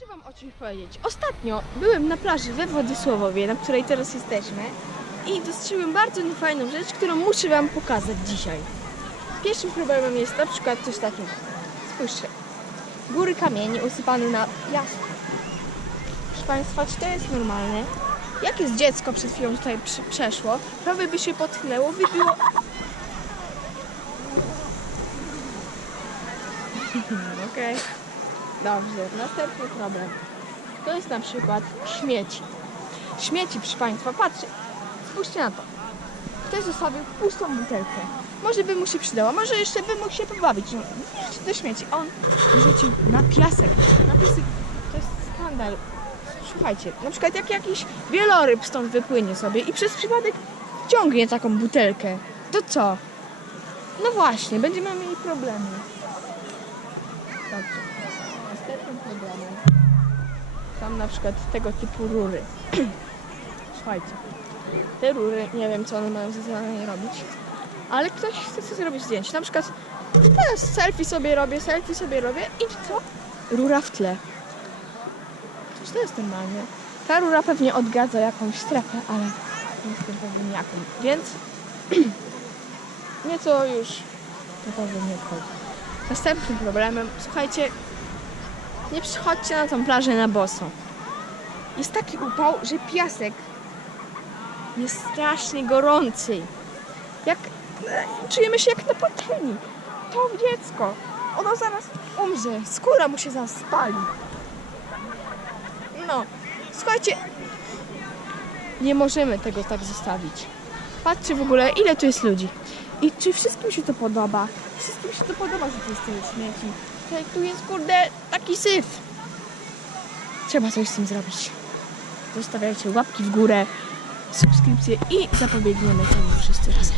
Muszę wam o czymś powiedzieć. Ostatnio byłem na plaży we Władysławowie, na której teraz jesteśmy i dostrzegłem bardzo niefajną rzecz, którą muszę wam pokazać dzisiaj. Pierwszym problemem jest na przykład coś takiego. Spójrzcie. Góry kamieni usypane na piasku. Proszę Państwa, czy to jest normalne? Jak jest dziecko przed chwilą tutaj przeszło, prawie by się potknęło, wybiło... Okej. Dobrze, następny problem. To jest na przykład śmieci. Śmieci, proszę Państwa, patrzcie. Spójrzcie na to. Ktoś zostawił pustą butelkę. Może by mu się przydała, może jeszcze by mógł się pobawić. Wrzucić do śmieci. On rzucił na piasek. Na piasek. To jest skandal. Słuchajcie, na przykład jak jakiś wieloryb stąd wypłynie sobie i przez przypadek ciągnie taką butelkę. To co? No właśnie, będziemy mieli problemy. Dobrze. Następnym problemem są na przykład tego typu rury. Słuchajcie, te rury, nie wiem co one mają za zadanie robić, ale ktoś chce sobie zrobić zdjęcie. Na przykład teraz selfie sobie robię, selfie sobie robię i co? Rura w tle. Czy to jest normalne? Ta rura pewnie odgadza jakąś strefę, ale nie jestem pewien jaką. Więc nieco już to pewnie nie. Następnym problemem, słuchajcie, nie przychodźcie na tą plażę na boso. Jest taki upał, że piasek jest strasznie gorący. Jak czujemy się jak na patelni. To dziecko, ono zaraz umrze, skóra mu się zaraz spali. No, słuchajcie, nie możemy tego tak zostawić. Patrzcie w ogóle, ile tu jest ludzi. I czy wszystkim się to podoba? Wszystkim się to podoba, że tu jest tyle śmieci. Że tu jest, kurde, taki syf. Trzeba coś z tym zrobić. Zostawiajcie łapki w górę, subskrypcje i zapobiegniemy temu wszyscy razem.